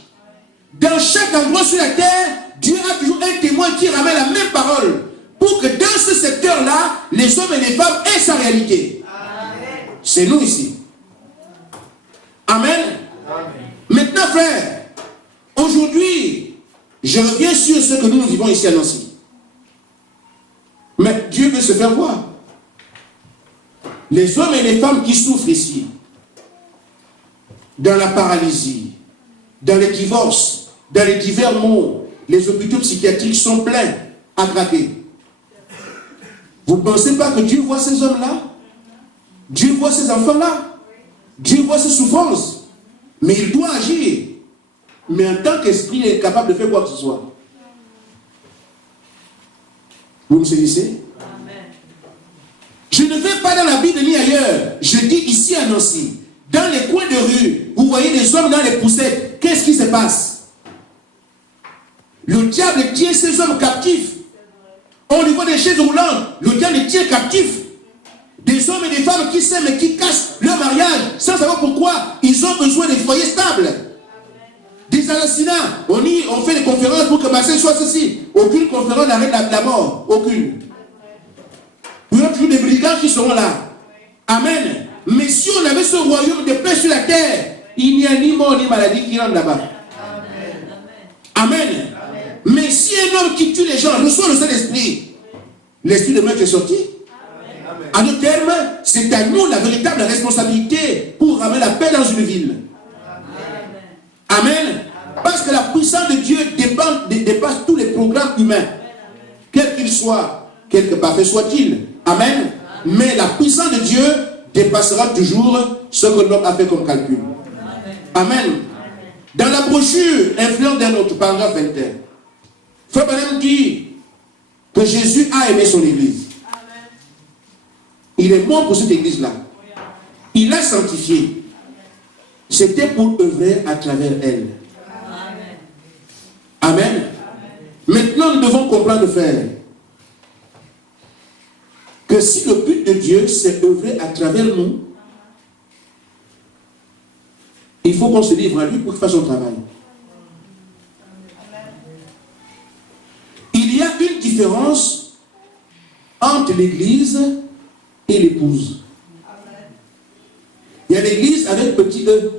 Dans chaque endroit sur la terre, Dieu a toujours un témoin qui ramène la même parole. Pour que dans ce secteur-là, les hommes et les femmes aient sa réalité. C'est nous ici. Amen. Amen. Maintenant, frère, aujourd'hui, je reviens sur ce que nous vivons ici à Nancy. Mais Dieu veut se faire voir. Les hommes et les femmes qui souffrent ici, dans la paralysie, dans les divorces, dans les divers maux, les hôpitaux psychiatriques sont pleins à craquer. Vous ne pensez pas que Dieu voit ces hommes-là? Dieu voit ces enfants-là? Dieu voit ces souffrances? Mais il doit agir. Mais en tant qu'esprit, il est capable de faire quoi que ce soit. Vous me saisissez? Je ne vais pas dans la Bible ni ailleurs. Je dis ici à Nancy, dans les coins de rue, vous voyez des hommes dans les poussettes. Qu'est-ce qui se passe? Le diable tient ces hommes captifs. Au niveau des chaises roulantes, le diable les tient captifs. Des hommes et des femmes qui s'aiment et qui cassent leur mariage sans savoir pourquoi. Ils ont besoin de foyers stables. Des assassinats. On fait des conférences pour que Marseille soit ceci. Aucune conférence n'arrête la mort. Aucune. Il y aura toujours des brigands qui seront là. Amen. Mais si on avait ce royaume de paix sur la terre, il n'y a ni mort ni maladie qui rentre là-bas. Amen. Amen. Mais si un homme qui tue les gens reçoit le Saint-Esprit, l'esprit de meurtre est sorti. En d'autres termes, c'est à nous la véritable responsabilité pour ramener la paix dans une ville. Amen. Amen. Parce que la puissance de Dieu dépasse tous les programmes humains. Quel qu'il soit, quelque parfait soit-il. Amen. Mais la puissance de Dieu dépassera toujours ce que l'homme a fait comme calcul. Amen. Dans la brochure Influence d'un autre, paragraphe 21, Frère Branham dit que Jésus a aimé son église. Il est mort pour cette église-là. Il l'a sanctifiée. c'était pour œuvrer à travers elle. Amen. Amen. Maintenant, nous devons comprendre, frère, que si le but de Dieu, c'est œuvrer à travers nous, il faut qu'on se livre à lui pour qu'il fasse son travail. Il y a une différence entre l'église et l'épouse. Il y a l'église avec petit e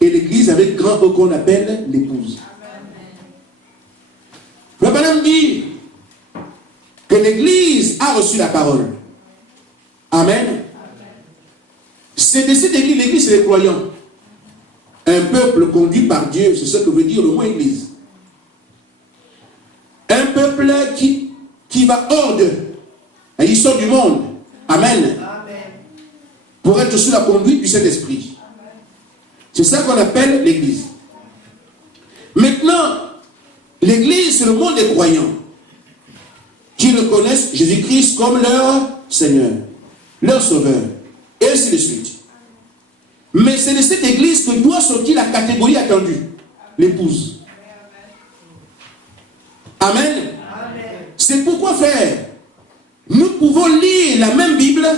et l'église avec grand E qu'on appelle l'épouse. Le bonhomme dit que l'église a reçu la parole. Amen. C'est de cette église, l'église c'est les croyants. Un peuple conduit par Dieu, c'est ce que veut dire le mot église. Un peuple qui va hors d'eux. Il sort du monde. Amen. Pour être sous la conduite du Saint-Esprit. C'est ça qu'on appelle l'église. Maintenant, l'église, c'est le monde des croyants qui reconnaissent Jésus-Christ comme leur Seigneur, leur Sauveur, et ainsi de suite. Mais c'est de cette église que doit sortir la catégorie attendue, l'épouse. Amen. C'est pourquoi, frère, nous pouvons lire la même Bible,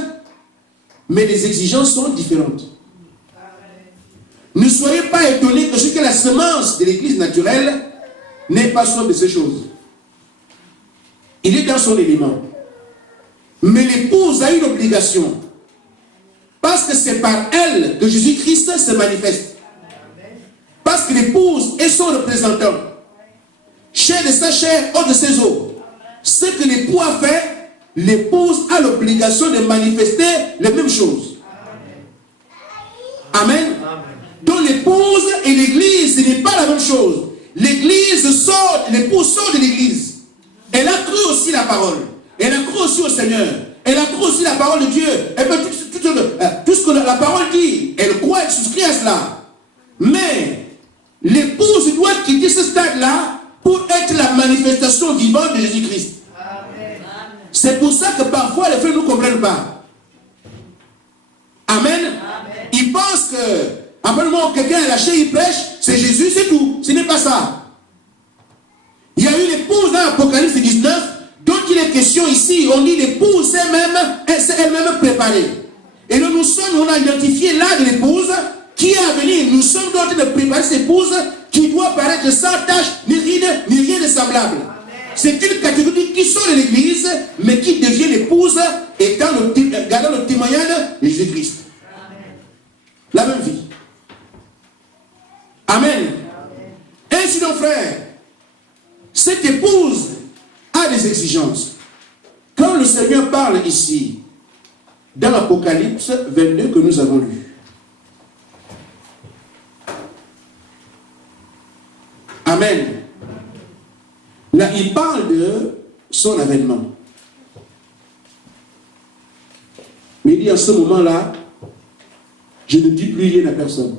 mais les exigences sont différentes. Ne soyez pas étonnés que ce que la semence de l'église naturelle n'est pas soin de ces choses. Il est dans son élément. Mais l'épouse a une obligation. Parce que c'est par elle que Jésus-Christ se manifeste. Parce que l'épouse est son représentant. Chair de sa chair, os de ses os. Ce que l'époux a fait, l'épouse a l'obligation de manifester les mêmes choses. Amen. Donc l'épouse et l'église, ce n'est pas la même chose. L'église sort, l'épouse sort de l'église. Elle a cru aussi la parole. Elle a cru aussi au Seigneur. Elle a cru aussi la parole de Dieu. Elle peut tout ce que la parole dit, elle croit, elle souscrit à cela. Mais l'épouse doit quitter ce stade-là pour être la manifestation vivante de Jésus-Christ. C'est pour ça que parfois les frères ne nous comprennent pas. Amen. Ils pensent que après le moment où quelqu'un est lâché, il prêche, c'est Jésus, c'est tout. Ce n'est pas ça. Il y a une épouse dans l'Apocalypse 19, dont il est question ici. On dit l'épouse s'est elle-même préparée. Et nous sommes, on a identifié là de l'épouse qui est à venir. Nous sommes en train de préparer cette épouse qui doit paraître sans tache, ni rien de semblable. C'est une catégorie qui sort de l'église, mais qui devient l'épouse, gardant le témoignage de Jésus-Christ. La même vie. Amen. Ainsi donc, frère, cette épouse a des exigences. Quand le Seigneur parle ici, dans l'Apocalypse 22 que nous avons lu, amen. Là, il parle de son avènement. Mais il dit à ce moment-là, je ne dis plus rien à personne.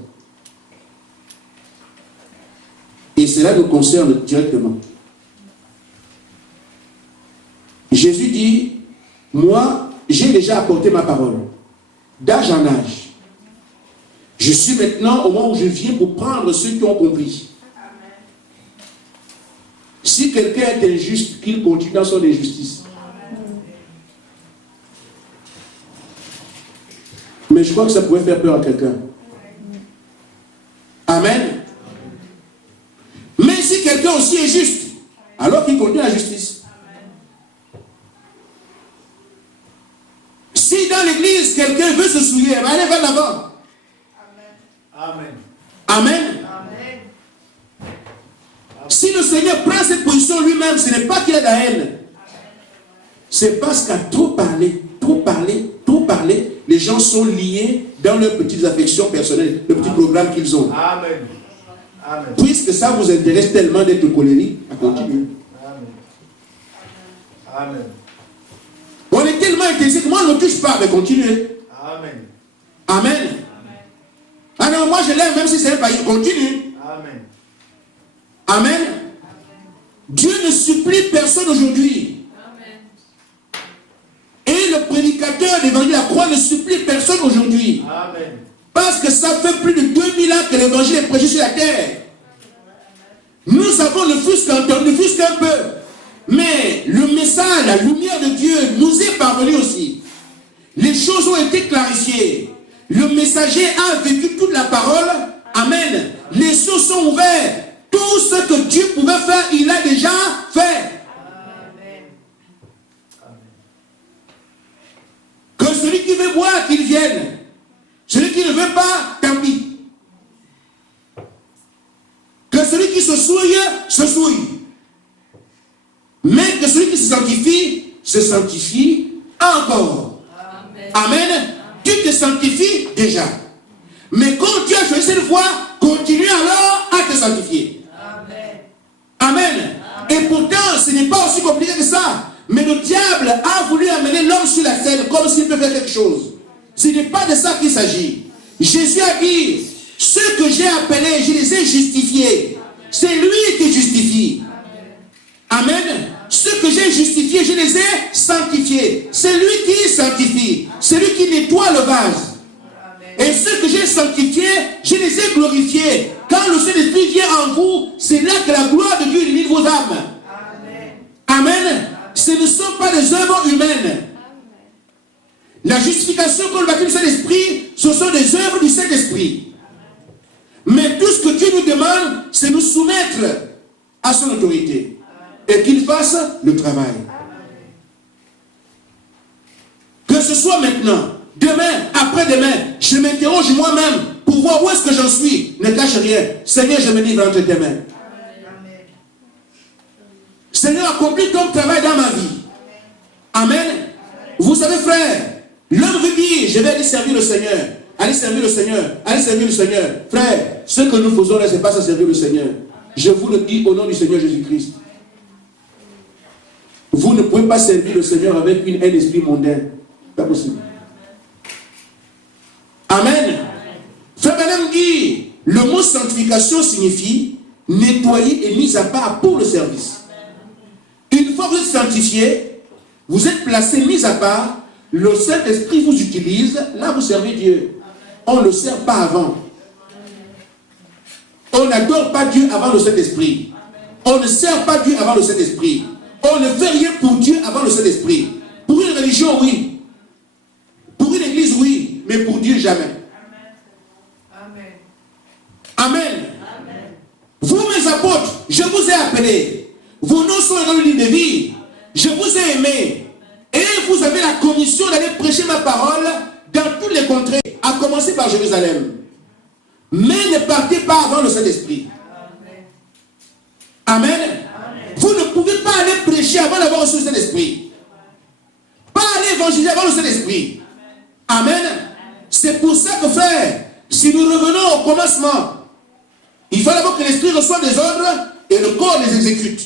Et cela nous concerne directement. Jésus dit, moi, j'ai déjà apporté ma parole, d'âge en âge. Je suis maintenant au moment où je viens pour prendre ceux qui ont compris. Si quelqu'un est injuste, qu'il continue dans son injustice. Mais je crois que ça pourrait faire peur à quelqu'un. Amen. Mais si quelqu'un aussi est juste, alors qu'il continue la justice. Si dans l'église, quelqu'un veut se souiller, il va aller vers l'avant. Amen. Amen. Si le Seigneur prend cette position lui-même, ce n'est pas qu'il a de la haine. C'est parce qu'à trop parler, les gens sont liés dans leurs petites affections personnelles, le petit programme qu'ils ont. Amen. Amen. Puisque ça vous intéresse tellement d'être colérique, à continuer. Amen. Amen. On est tellement intéressé que moi on ne touche pas, mais continuez. Amen. Amen. Ah non, moi je l'aime même si c'est un païen, continue. Amen. Amen. Dieu ne supplie personne aujourd'hui. Et le prédicateur d'évangile de la croix ne supplie personne aujourd'hui. Amen. Parce Parce que ça fait plus de 2000 ans que l'évangile est prêché sur la terre. Nous avons ne fût-ce qu'un peu. Mais le message, la lumière de Dieu nous est parvenu aussi. Les choses ont été clarifiées. Le messager a vécu toute la parole. Amen. Les cieux sont ouverts. Tout ce que Dieu pouvait faire, il a déjà fait. Amen. Que celui qui veut boire, qu'il vienne. Celui qui ne veut pas, tant pis. Que celui qui se souille. Mais que celui qui se sanctifie encore. Amen. Amen. Tu te sanctifies déjà. Mais quand tu as choisi cette voie, continue alors à te sanctifier. Amen. Amen. Et pourtant, ce n'est pas aussi compliqué que ça. Mais le diable a voulu amener l'homme sur la scène comme s'il peut faire quelque chose. Ce n'est pas de ça qu'il s'agit. Jésus a dit, ceux que j'ai appelés, je les ai justifiés. C'est lui qui justifie. Amen. Ceux que j'ai justifiés, je les ai sanctifiés. C'est lui qui sanctifie. C'est lui qui nettoie le vase. Et ceux que j'ai sanctifiés, je les ai glorifiés. Quand le Saint-Esprit vient en vous, c'est là que la gloire de Dieu illumine vos âmes. Amen. Amen. Ce ne sont pas des œuvres humaines. La justification qu'on le baptême du Saint-Esprit, ce sont des œuvres du Saint-Esprit. Mais tout ce que Dieu nous demande, c'est nous soumettre à son autorité. Et qu'il fasse le travail. Que ce soit maintenant, demain, après-demain, je m'interroge moi-même pour voir où est-ce que j'en suis. Ne cache rien. Seigneur, je me livre entre tes mains. Seigneur, accomplis ton travail dans ma vie. Amen. Vous savez, frère, l'homme veut dire, je vais aller servir le Seigneur. Allez servir le Seigneur. Allez servir le Seigneur. Frère, ce que nous faisons là, ce n'est pas ça servir le Seigneur. Je vous le dis au nom du Seigneur Jésus-Christ. Vous ne pouvez pas servir le Seigneur avec un esprit mondain. Pas possible. Amen. Frère Branham dit, le mot sanctification signifie nettoyer et mis à part pour le service. Une fois que vous êtes sanctifié, vous êtes placé mis à part, le Saint-Esprit vous utilise, là vous servez Dieu. On ne le sert pas avant. On n'adore pas Dieu avant le Saint-Esprit. On ne sert pas Dieu avant le Saint-Esprit. On ne fait rien pour Dieu avant le Saint-Esprit. Pour une religion, oui. Pour une église, oui. Mais pour Dieu, jamais. Amen. Amen. Amen. Vous, mes apôtres, je vous ai appelés. Vos noms sont dans le livre de vie. Je vous ai aimés. Et vous avez la commission d'aller prêcher ma parole dans toutes les contrées, à commencer par Jérusalem. Mais ne partez pas avant le Saint-Esprit. Amen. Amen. Vous ne pouvez pas aller prêcher avant d'avoir reçu le Saint-Esprit. Pas aller évangéliser avant le Saint-Esprit. Amen. C'est pour ça que, frère, si nous revenons au commencement, il faut d'abord que l'Esprit reçoive des ordres et le corps les exécute.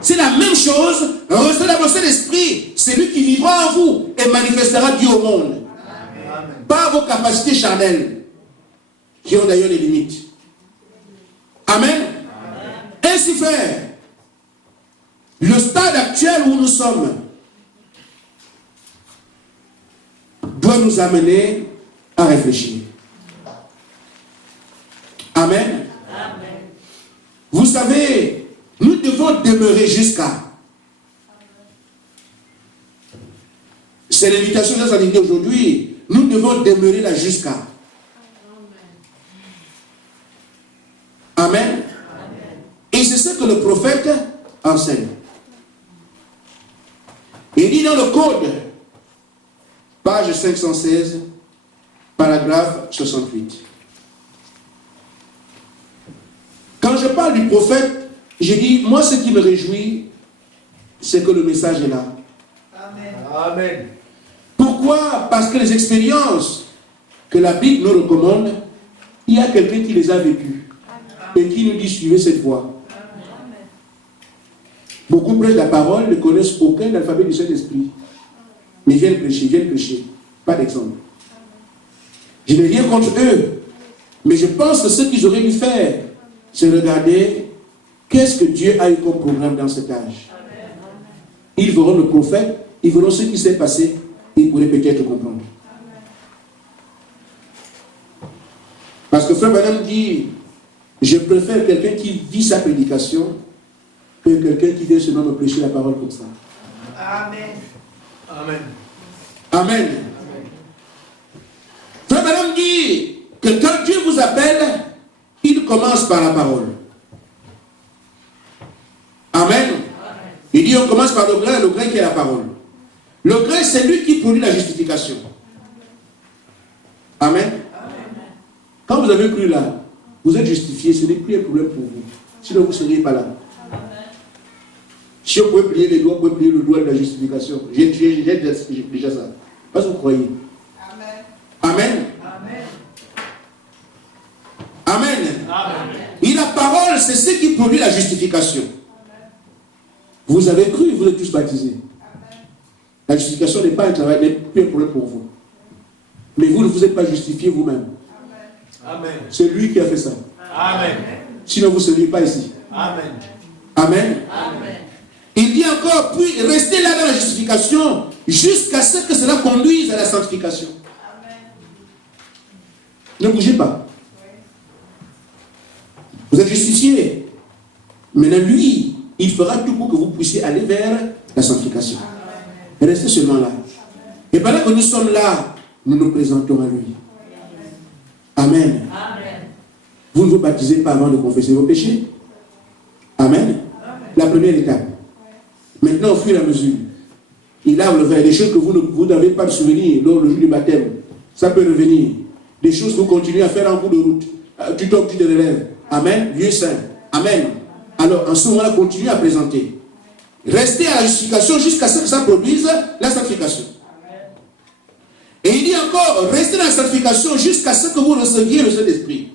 C'est la même chose. Recevez d'abord le Saint-Esprit. C'est lui qui vivra en vous et manifestera Dieu au monde. Amen. Pas vos capacités charnelles, qui ont d'ailleurs des limites. Amen. Amen. Ainsi, frère, le stade actuel où nous sommes doit nous amener à réfléchir. Amen. Amen. Vous savez, nous devons demeurer jusqu'à. C'est l'invitation que nous avons dit aujourd'hui. Nous devons demeurer là jusqu'à. Amen. Amen. Et c'est ce que le prophète enseigne. Il dit dans le Code, page 516, paragraphe 68. Quand je parle du prophète, je dis, moi ce qui me réjouit, c'est que le message est là. Amen. Amen. Pourquoi? Parce que les expériences que la Bible nous recommande, il y a quelqu'un qui les a vécues et qui nous dit, suivez cette voie. Beaucoup prêchent la parole, ne connaissent aucun alphabet du Saint-Esprit. Mais viennent prêcher. Pas d'exemple. Je n'ai rien contre eux. Mais je pense que ce qu'ils auraient dû faire, c'est regarder qu'est-ce que Dieu a eu comme programme dans cet âge. Ils verront le prophète, ils verront ce qui s'est passé, et ils pourraient peut-être comprendre. Parce que Frère Branham dit, je préfère quelqu'un qui vit sa prédication que quelqu'un qui vient seulement me prêcher la parole comme ça. Amen. Amen. Amen. Frère Branham dit que quand Dieu vous appelle, il commence par la parole. Amen. Il dit on commence par le grain qui est la parole. Le grain, c'est lui qui produit la justification. Amen. Quand vous avez cru là, vous êtes justifié, ce n'est plus un problème pour vous. Sinon, vous ne seriez pas là. Si on pouvait plier les doigts, on peut plier le doigt de la justification. J'ai déjà ça. Parce que vous croyez. Amen. Amen. Amen. Amen. Et la parole, c'est ce qui produit la justification. Vous avez cru, vous êtes tous baptisés. La justification n'est pas un travail, n'est plus un problème pour vous. Mais vous ne vous êtes pas justifié vous-même. C'est lui qui a fait ça. Amen. Sinon, vous ne seriez pas ici. Amen. Amen. Amen. Il dit encore, puis restez là dans la justification jusqu'à ce que cela conduise à la sanctification. Amen. Ne bougez pas. Vous êtes justifié. Maintenant, lui, il fera tout pour que vous puissiez aller vers la sanctification. Amen. Restez seulement là. Et pendant que nous sommes là, nous nous présentons à lui. Amen. Amen. Vous ne vous baptisez pas avant de confesser vos péchés. Amen. Amen. La première étape. Maintenant, au fur et à mesure, il a relevé des choses que vous n'avez pas de souvenir lors du jour du baptême. Ça peut revenir. Des choses que vous continuez à faire en cours de route. Tu tombes, tu te relèves. Amen. Dieu est saint. Amen. Alors, en ce moment-là, continuez à présenter. Restez à la justification jusqu'à ce que ça produise la sanctification. Et il dit encore, restez dans la sanctification jusqu'à ce que vous receviez le Saint-Esprit.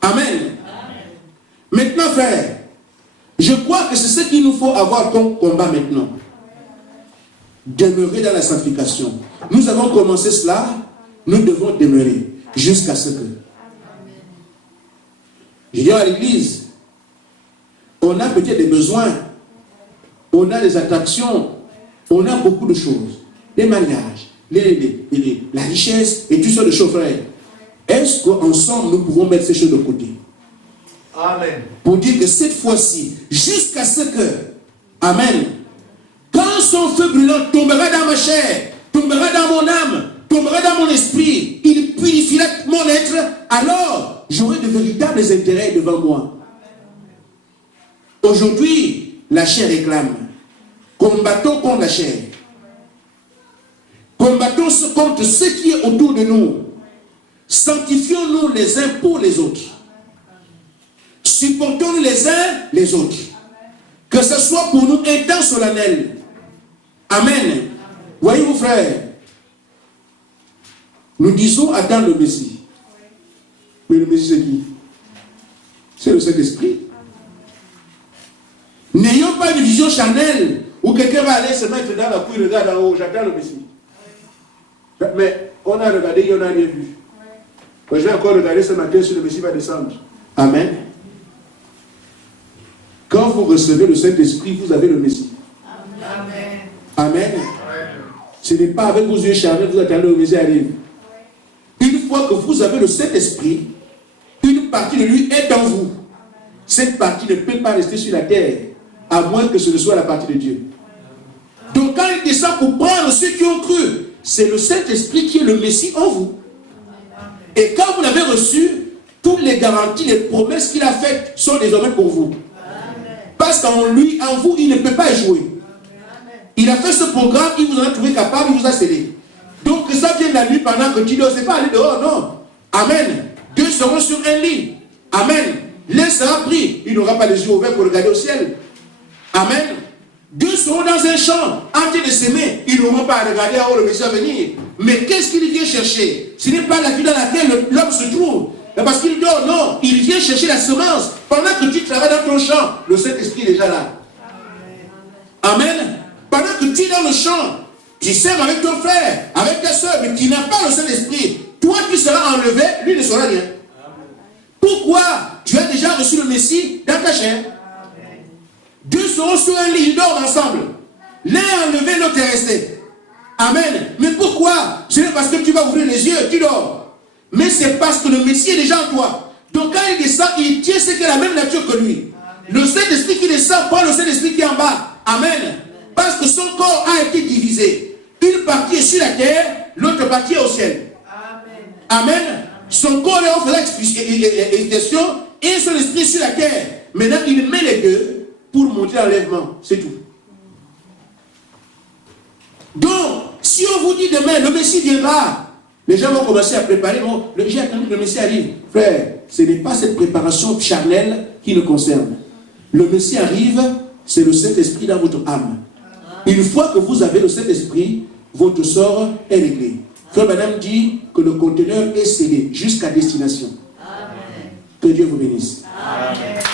Amen. Amen. Maintenant, frère, je crois que c'est ce qu'il nous faut avoir comme combat maintenant. Demeurer dans la sanctification. Nous avons commencé cela, nous devons demeurer jusqu'à ce que. Je dis à l'église, on a peut-être des besoins, on a des attractions, on a beaucoup de choses. Les mariages, la richesse et tout ça de choses, frère. Est-ce qu'ensemble nous pouvons mettre ces choses de côté? Amen. Pour dire que cette fois-ci, jusqu'à ce que, amen, quand son feu brûlant tombera dans ma chair, tombera dans mon âme, tombera dans mon esprit, il purifiera mon être, alors j'aurai de véritables intérêts devant moi. Aujourd'hui, la chair réclame. Combattons contre la chair. Combattons contre ce qui est autour de nous. Sanctifions-nous les uns pour les autres. Supportons-nous les uns les autres. Que ce soit pour nous un temps solennel. Amen. Voyez-vous, frères, nous disons attendre le Messie. Mais le Messie, c'est qui? C'est le Saint-Esprit. N'ayons pas une vision charnelle où quelqu'un va aller se mettre dans la couille, regarde en haut, j'attends le Messie. Mais on a regardé, il n'y en a rien vu. Je vais encore regarder ce matin si le Messie va descendre. Amen. Quand vous recevez le Saint-Esprit, vous avez le Messie. Amen. Amen. Ce n'est pas avec vos yeux charnels que vous attendez le Messie arrive. Une fois que vous avez le Saint-Esprit, une partie de lui est en vous. Cette partie ne peut pas rester sur la terre, à moins que ce ne soit la partie de Dieu. Donc quand il descend pour prendre ceux qui ont cru, c'est le Saint-Esprit qui est le Messie en vous. Et quand vous l'avez reçu, toutes les garanties, les promesses qu'il a faites sont désormais pour vous. Parce qu'en lui, en vous, il ne peut pas échouer. Il a fait ce programme, il vous en a trouvé capable, il vous a scellé. Donc que ça vienne la nuit pendant que tu dors, c'est pas aller dehors, non. Amen. Deux seront sur un lit. Amen. L'un sera pris, il n'aura pas les yeux ouverts pour regarder au ciel. Amen. Deux seront dans un champ, en train de s'aimer, ils n'auront pas à regarder à où le Messie va venir. Mais qu'est-ce qu'il vient chercher? Ce n'est pas la vie dans laquelle l'homme se trouve. Parce qu'il dort, non, il vient chercher la semence. Pendant que tu travailles dans ton champ, le Saint-Esprit est déjà là. Amen. Pendant que tu es dans le champ, tu sèmes avec ton frère, avec ta soeur, mais tu n'as pas le Saint-Esprit. Toi, tu seras enlevé, lui ne saura rien. Pourquoi? Tu as déjà reçu le Messie dans ta chair. Deux seront sur un lit, ils dorment ensemble. L'un est enlevé, l'autre est resté. Amen. Mais pourquoi? C'est parce que tu vas ouvrir les yeux, tu dors. Mais c'est parce que le Messie est déjà en toi. Donc quand il descend, il tient ce qui est la même nature que lui. Le Saint-Esprit qui descend prend le Saint-Esprit qui est en bas. Amen. Parce que son corps a été divisé. Une partie est sur la terre, l'autre partie est au ciel. Amen. Son corps est en faisant expression et son esprit sur la terre. Maintenant, il met les deux pour montrer l'enlèvement. C'est tout. Donc, si on vous dit demain, le Messie viendra, les gens vont commencer à préparer. Bon, j'ai attendu que le Messie arrive. Frère, ce n'est pas cette préparation charnelle qui nous concerne. Le Messie arrive, c'est le Saint-Esprit dans votre âme. Une fois que vous avez le Saint-Esprit, votre sort est réglé. Frère Madame dit que le conteneur est scellé jusqu'à destination. Amen. Que Dieu vous bénisse. Amen.